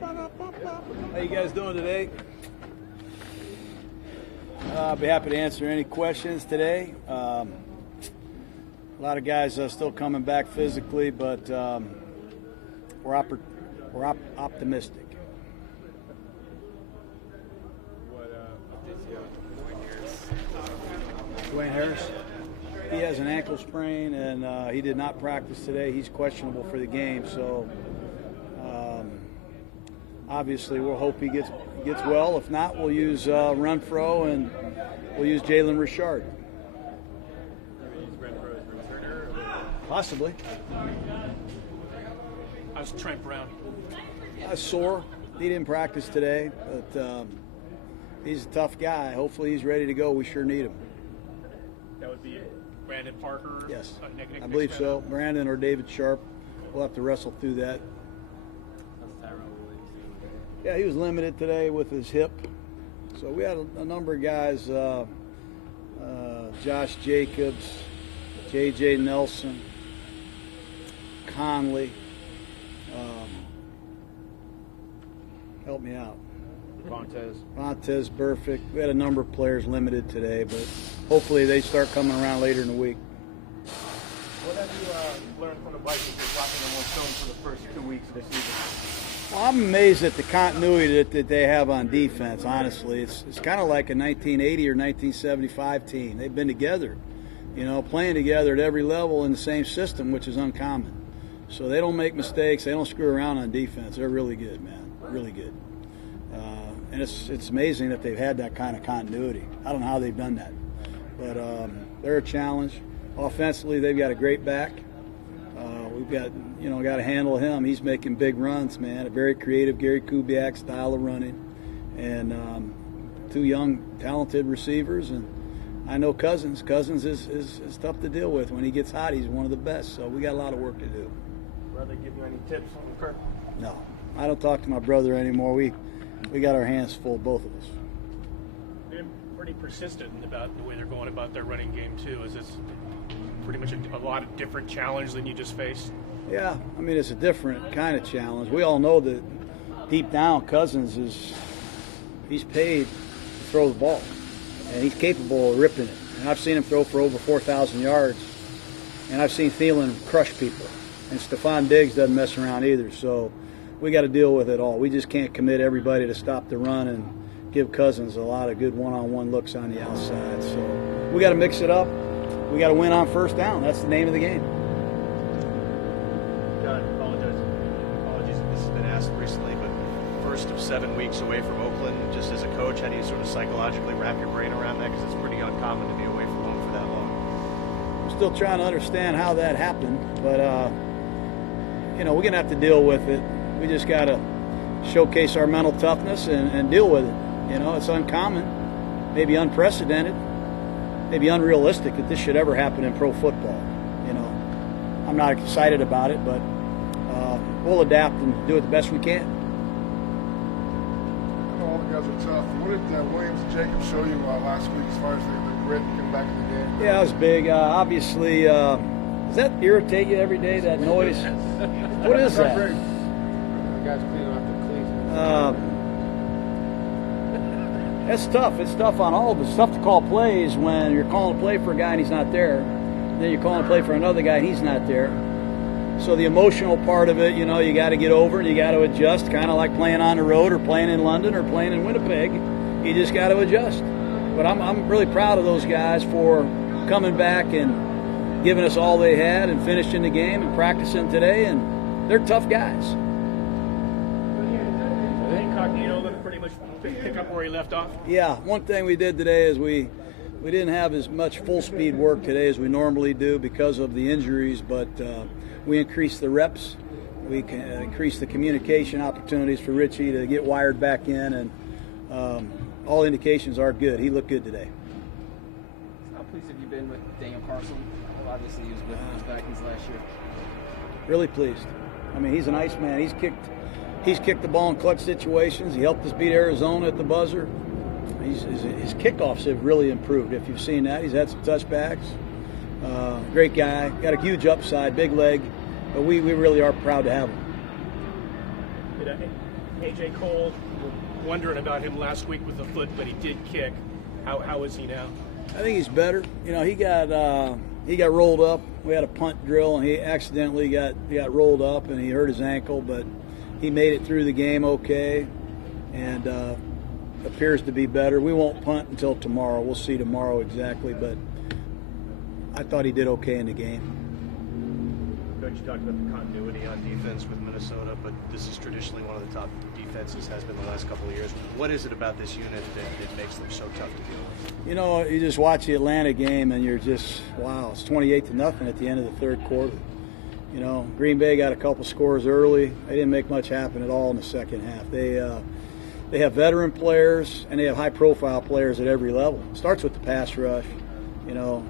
How you guys doing today? I'll be happy to answer any questions today. A lot of guys are still coming back physically, but we're optimistic. Dwayne Harris. He has an ankle sprain, and he did not practice today. He's questionable for the game, so obviously we'll hope he gets well. If not, we'll use Renfro, and we'll use Jalen Richard. Possibly. How's Trent Brown? Sore. He didn't practice today, but he's a tough guy. Hopefully he's ready to go. We sure need him. That would be Brandon Parker? Yes, I believe so. Brandon or David Sharp. We'll have to wrestle through that. Yeah, he was limited today with his hip. So we had a number of guys, Josh Jacobs, J.J. Nelson, Conley. Help me out. Montez perfect. We had a number of players limited today, but hopefully they start coming around later in the week. What have you learned from the Vikings just watching them on film for the first 2 weeks of the season? Well, I'm amazed at the continuity that they have on defense, honestly. It's kind of like a 1980 or 1975 team. They've been together, playing together at every level in the same system, which is uncommon. So they don't make mistakes. They don't screw around on defense. They're really good, man, really good. And it's amazing that they've had that kind of continuity. I don't know how they've done that. But they're a challenge. Offensively, they've got a great back. We've got to handle him. He's making big runs, man. A very creative Gary Kubiak style of running. And two young, talented receivers. And I know Cousins. Cousins is tough to deal with. When he gets hot, he's one of the best. So we got a lot of work to do. Brother, give you any tips on the Kirk? No. I don't talk to my brother anymore. We got our hands full, both of us. They're pretty persistent about the way they're going about their running game, too. Is this pretty much a lot of different challenge than you just faced? Yeah, I mean, it's a different kind of challenge. We all know that deep down, Cousins he's paid to throw the ball, and he's capable of ripping it. And I've seen him throw for over 4,000 yards, and I've seen Thielen crush people. And Stephon Diggs doesn't mess around either, so we got to deal with it all. We just can't commit everybody to stop the run and give Cousins a lot of good one-on-one looks on the outside. So we got to mix it up. We got to win on first down. That's the name of the game. John, apologies if this has been asked recently, but first of 7 weeks away from Oakland, just as a coach, how do you sort of psychologically wrap your brain around that? Because it's pretty uncommon to be away from home for that long. I'm still trying to understand how that happened, but we're going to have to deal with it. We just got to showcase our mental toughness and deal with it. It's uncommon, maybe unprecedented, maybe unrealistic that this should ever happen in pro football. I'm not excited about it, but we'll adapt and do it the best we can. I know all the guys are tough. What did Williams and Jacobs show you last week as far as the grit and getting back in the game? Yeah, it was big. Obviously, does that irritate you every day, that noise? What is that? Guys cleaning off the cleats. It's tough. It's tough on all of us. It's tough to call plays when you're calling a play for a guy and he's not there. Then you're calling a play for another guy and he's not there. So the emotional part of it, you got to get over and you got to adjust, kind of like playing on the road or playing in London or playing in Winnipeg. You just got to adjust. But I'm really proud of those guys for coming back and giving us all they had and finishing the game and practicing today. And they're tough guys. Incognito going to pretty much pick up where he left off? Yeah, one thing we did today is we didn't have as much full speed work today as we normally do because of the injuries, but we increased the reps. We increased the communication opportunities for Richie to get wired back in, and all indications are good. He looked good today. How pleased have you been with Daniel Carson? Obviously, he was with the Vikings last year. Really pleased. I mean, he's a nice man. He's kicked the ball in clutch situations. He helped us beat Arizona at the buzzer. His kickoffs have really improved. If you've seen that, he's had some touchbacks. Great guy, got a huge upside, big leg, but we really are proud to have him. AJ Cole, we're wondering about him last week with the foot, but he did kick. How is he now? I think he's better. You know, he got rolled up. We had a punt drill, and he accidentally got rolled up, and he hurt his ankle, but he made it through the game okay, and appears to be better. We won't punt until tomorrow. We'll see tomorrow exactly, but I thought he did okay in the game. Coach, you talked about the continuity on defense with Minnesota, but this is traditionally one of the top defenses, has been the last couple of years. What is it about this unit that makes them so tough to deal with? You know, you just watch the Atlanta game, and you're just, wow, it's 28-0 at the end of the third quarter. You know, Green Bay got a couple scores early. They didn't make much happen at all in the second half. They have veteran players, and they have high-profile players at every level. It starts with the pass rush. You know,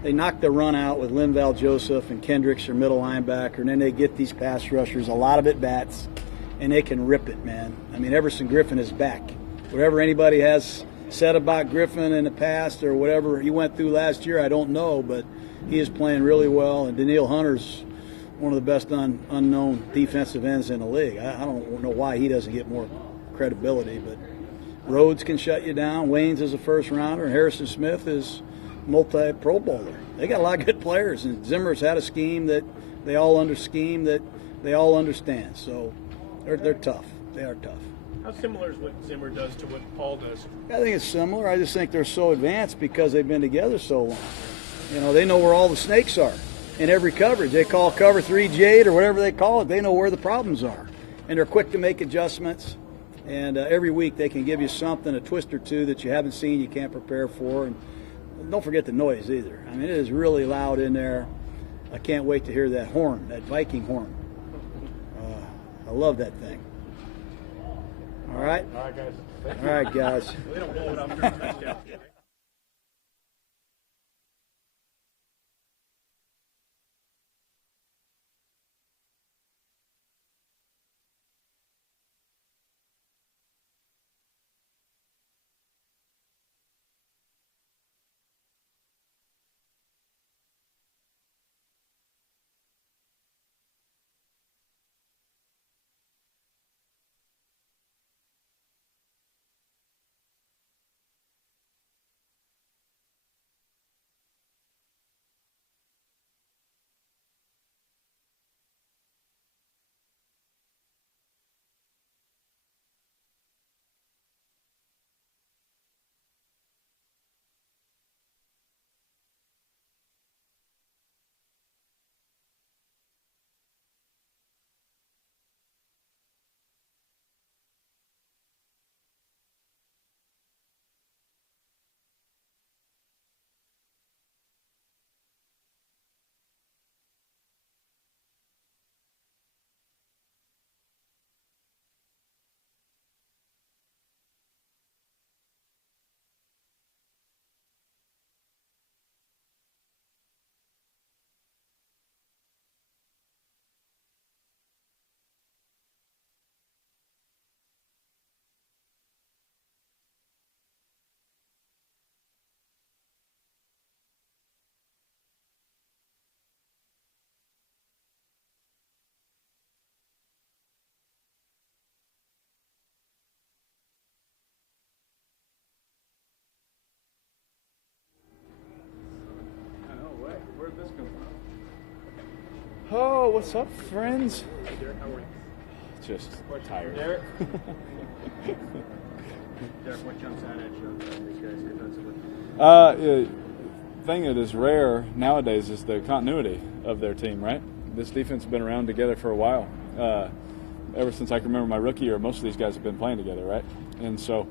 they knock the run out with Linval Joseph and Kendricks, their middle linebacker, and then they get these pass rushers a lot of at-bats, and they can rip it, man. I mean, Everson Griffin is back. Whatever anybody has said about Griffin in the past or whatever he went through last year, I don't know, but he is playing really well, and Danielle Hunter's one of the best unknown defensive ends in the league. I don't know why he doesn't get more credibility, but Rhodes can shut you down. Waynes is a first-rounder, and Harrison Smith is multi-Pro Bowler. They got a lot of good players, and Zimmer's had a scheme that they all understand. So they're tough. They are tough. How similar is what Zimmer does to what Paul does? I think it's similar. I just think they're so advanced because they've been together so long. You know, they know where all the snakes are in every coverage. They call cover 3 jade or whatever they call it. They know where the problems are, and they're quick to make adjustments. And every week they can give you something, a twist or two that you haven't seen, you can't prepare for. And don't forget the noise either. I mean, it is really loud in there. I can't wait to hear that horn, that Viking horn. I love that thing. All right? All right, guys. All right, guys. They don't blow it up during touchdown. Oh, what's up, friends? Hey, Derek, how are you? Just tired. Derek? Derek, what jumps out at you these guys defensively? Thing that is rare nowadays is the continuity of their team, right? This defense has been around together for a while. Ever since I can remember my rookie year, most of these guys have been playing together, right? And so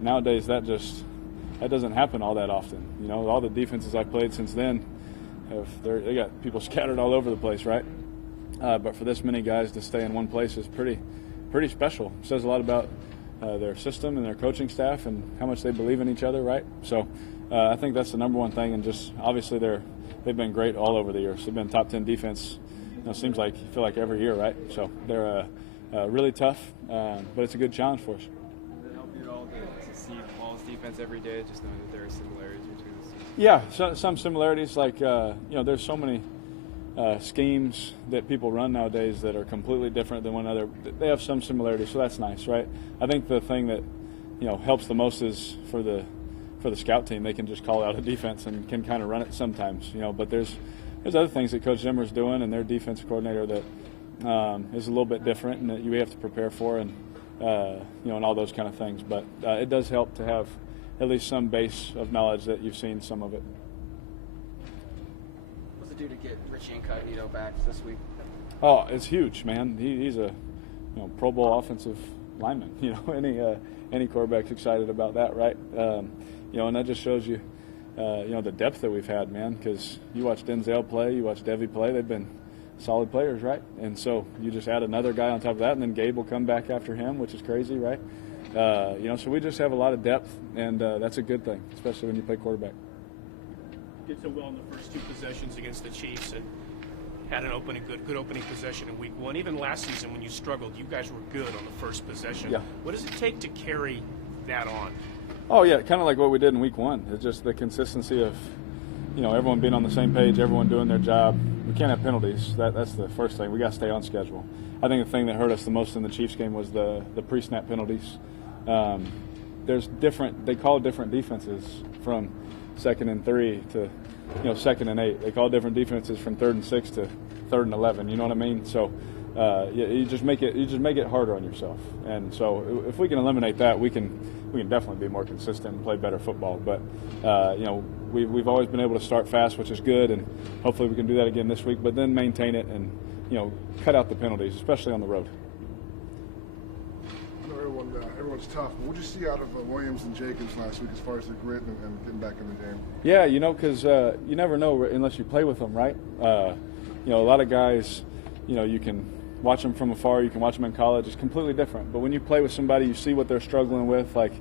nowadays that doesn't happen all that often. You know, all the defenses I've played since then they got people scattered all over the place, right? But for this many guys to stay in one place is pretty special. It says a lot about their system and their coaching staff and how much they believe in each other, right? So I think that's the number one thing, and just obviously they've been great all over the years. They've been top 10 defense. You know, seems like feel like every year, right? So they're really tough, but it's a good challenge for us. Does it help you at all to see Paul's defense every day, just knowing that there are similarities between the two? Yeah, so, some similarities. Like you know, there's so many schemes that people run nowadays that are completely different than one another. They have some similarities, so that's nice, right? I think the thing that helps the most is for the scout team. They can just call out a defense and can kind of run it sometimes, But there's other things that Coach Zimmer's doing and their defensive coordinator that is a little bit different and that you have to prepare for, and and all those kind of things. But it does help to have at least some base of knowledge that you've seen some of it. What's it do to get Richie Incognito back this week? Oh, it's huge, man. He's a Pro Bowl offensive lineman. Any quarterback's excited about that, right? And that just shows you, the depth that we've had, man. Because you watch Denzel play, you watch Devy play. They've been solid players, right? And so you just add another guy on top of that, and then Gabe will come back after him, which is crazy, right? So we just have a lot of depth, and that's a good thing, especially when you play quarterback. Did so well in the first two possessions against the Chiefs and had an good opening possession in week one. Even last season when you struggled, you guys were good on the first possession. Yeah. What does it take to carry that on? Oh, yeah, kind of like what we did in week one. It's just the consistency of, everyone being on the same page, everyone doing their job. We can't have penalties. That's the first thing. We got to stay on schedule. I think the thing that hurt us the most in the Chiefs game was the pre-snap penalties. They call different defenses from 2nd and 3 to, 2nd and 8. They call different defenses from 3rd and 6 to 3rd and 11. You know what I mean? So you just make it harder on yourself. And so if we can eliminate that, we can definitely be more consistent and play better football. But we've always been able to start fast, which is good, and hopefully we can do that again this week. But then maintain it and cut out the penalties, especially on the road. I know everyone's tough. What did you see out of Williams and Jacobs last week as far as the grit and getting back in the game? Yeah, because you never know unless you play with them, right? A lot of guys, you can watch them from afar. You can watch them in college. It's completely different. But when you play with somebody, you see what they're struggling with. Like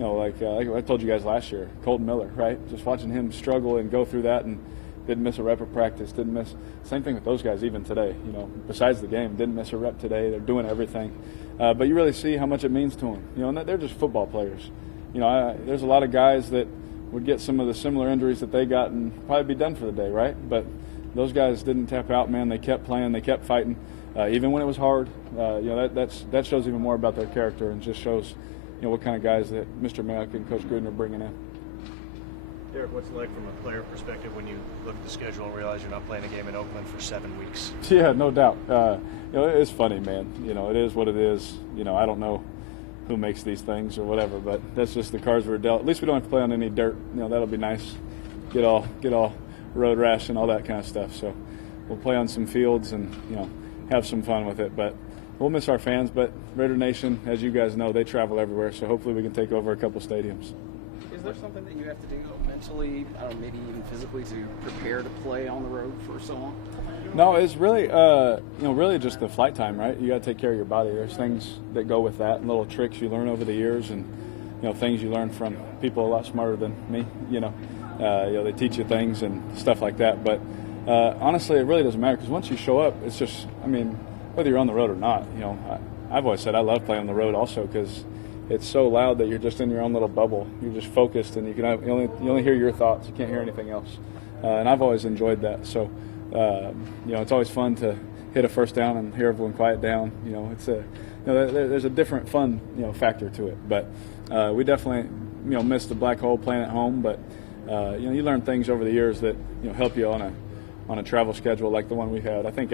I told you guys last year, Colton Miller, right? Just watching him struggle and go through that and didn't miss a rep of practice. Didn't miss. Same thing with those guys even today. Besides the game, didn't miss a rep today. They're doing everything. But you really see how much it means to them. And they're just football players. There's a lot of guys that would get some of the similar injuries that they got and probably be done for the day, right? But those guys didn't tap out, man. They kept playing. They kept fighting. Even when it was hard, that shows even more about their character and just shows, what kind of guys that Mr. Mayock and Coach Gruden are bringing in. Derek, what's it like from a player perspective when you look at the schedule and realize you're not playing a game in Oakland for 7 weeks? Yeah, no doubt. It's funny, man. It is what it is. I don't know who makes these things or whatever, but that's just the cards we're dealt. At least we don't have to play on any dirt. That'll be nice. Get all road rash and all that kind of stuff. So we'll play on some fields and have some fun with it. But we'll miss our fans. But Raider Nation, as you guys know, they travel everywhere. So hopefully we can take over a couple stadiums. Is there something that you have to do mentally, maybe even physically, to prepare to play on the road for so long? No, it's really, really just the flight time, right? You got to take care of your body. There's things that go with that, and little tricks you learn over the years, and things you learn from people a lot smarter than me. They teach you things and stuff like that. But honestly, it really doesn't matter because once you show up, it's just, whether you're on the road or not. I've always said I love playing on the road also because it's so loud that you're just in your own little bubble. You're just focused, and you only hear your thoughts. You can't hear anything else. And I've always enjoyed that. So, it's always fun to hit a first down and hear everyone quiet down. There's a different fun, factor to it. But we definitely, miss the black hole playing at home. But you learn things over the years that help you on a travel schedule like the one we've had. I think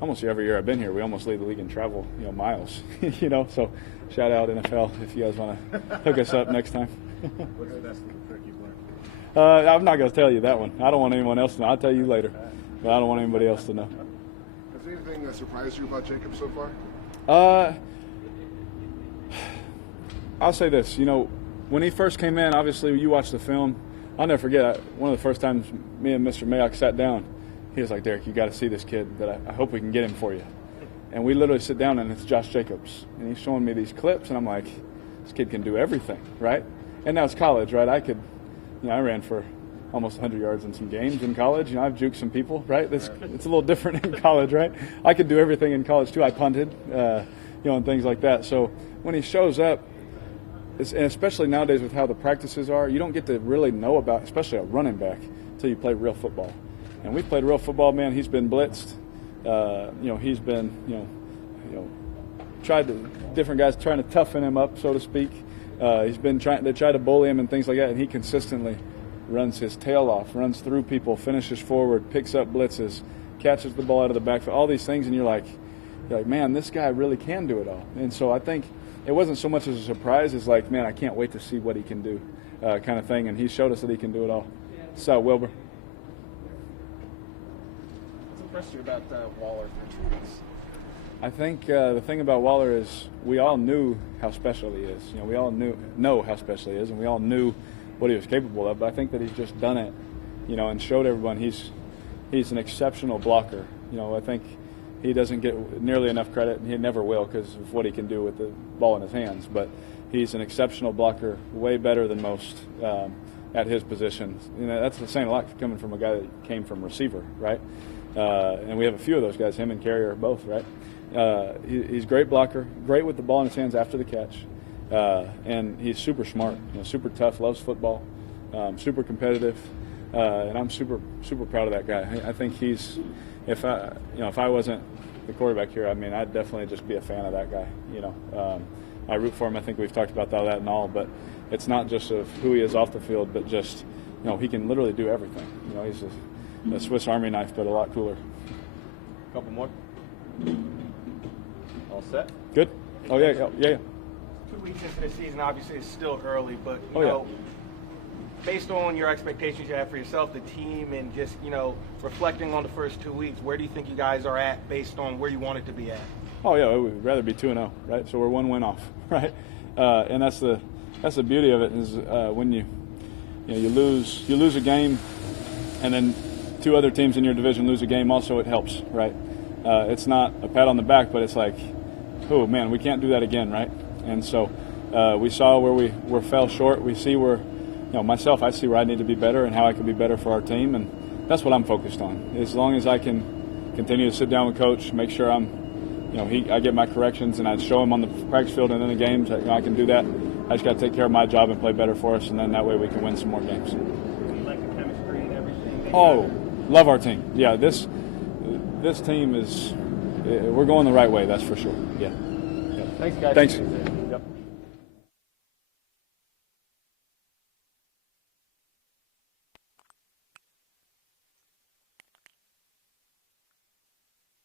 almost every year I've been here, we almost lead the league in travel, miles. So shout out NFL if you guys want to hook us up next time. What's the best little trick you've learned? I'm not going to tell you that one. I don't want anyone else to know. I'll tell you later. But I don't want anybody else to know. Has anything that surprised you about Jacob so far? I'll say this. When he first came in, obviously you watched the film. I'll never forget, one of the first times me and Mr. Mayock sat down, he was like, Derek, you got to see this kid. That I hope we can get him for you. And we literally sit down, and it's Josh Jacobs. And he's showing me these clips, and I'm like, this kid can do everything, right? And now it's college, right? I ran for almost 100 yards in some games in college. I've juked some people, right? It's a little different in college, right? I could do everything in college, too. I punted, and things like that. So when he shows up, and especially nowadays with how the practices are, you don't get to really know about, especially a running back, until you play real football. And we've played real football, man. He's been blitzed. He's been, different guys trying to toughen him up, so to speak. They try to bully him and things like that, and he consistently runs his tail off, runs through people, finishes forward, picks up blitzes, catches the ball out of the backfield, all these things, and you're like, man, this guy really can do it all. And so I think it wasn't so much as a surprise as like, man, I can't wait to see what he can do, kind of thing. And he showed us that he can do it all. So, Wilbur. What's impressed you about Waller for 2 weeks? I think the thing about Waller is we all knew how special he is. We all know how special he is, and we all knew what he was capable of. But I think that he's just done it, and showed everyone he's an exceptional blocker. I think he doesn't get nearly enough credit, and he never will because of what he can do with the ball in his hands. But he's an exceptional blocker, way better than most at his position. That's saying a lot coming from a guy that came from receiver, right? And we have a few of those guys. Him and Carrier are both, right? He's a great blocker, great with the ball in his hands after the catch, and he's super smart, super tough, loves football, super competitive, and I'm super proud of that guy. I think he's, if I wasn't the quarterback here, I'd definitely just be a fan of that guy. I root for him. I think we've talked about all that and all, but it's not just of who he is off the field, but just he can literally do everything. He's a Swiss Army knife, but a lot cooler. Couple more. All set? Good. Oh yeah. 2 weeks into the season, obviously it's still early, but based on your expectations you have for yourself, the team, and just reflecting on the first 2 weeks, where do you think you guys are at based on where you want it to be at? Oh yeah, we'd rather be 2-0, right? So we're 1 win off, right? And that's the beauty of it is when you lose a game, and then 2 other teams in your division lose a game. Also, it helps, right? It's not a pat on the back, but it's like, oh man, we can't do that again, right? And so we saw where we fell short. We see where, myself, I see where I need to be better and how I can be better for our team, and that's what I'm focused on. As long as I can continue to sit down with Coach, make sure I get my corrections and I show him on the practice field and in the games that I can do that. I just got to take care of my job and play better for us, and then that way we can win some more games. You like the chemistry and everything? Oh, love our team. Yeah, this team is, we're going the right way, that's for sure. Yeah. Thanks, guys. Thanks.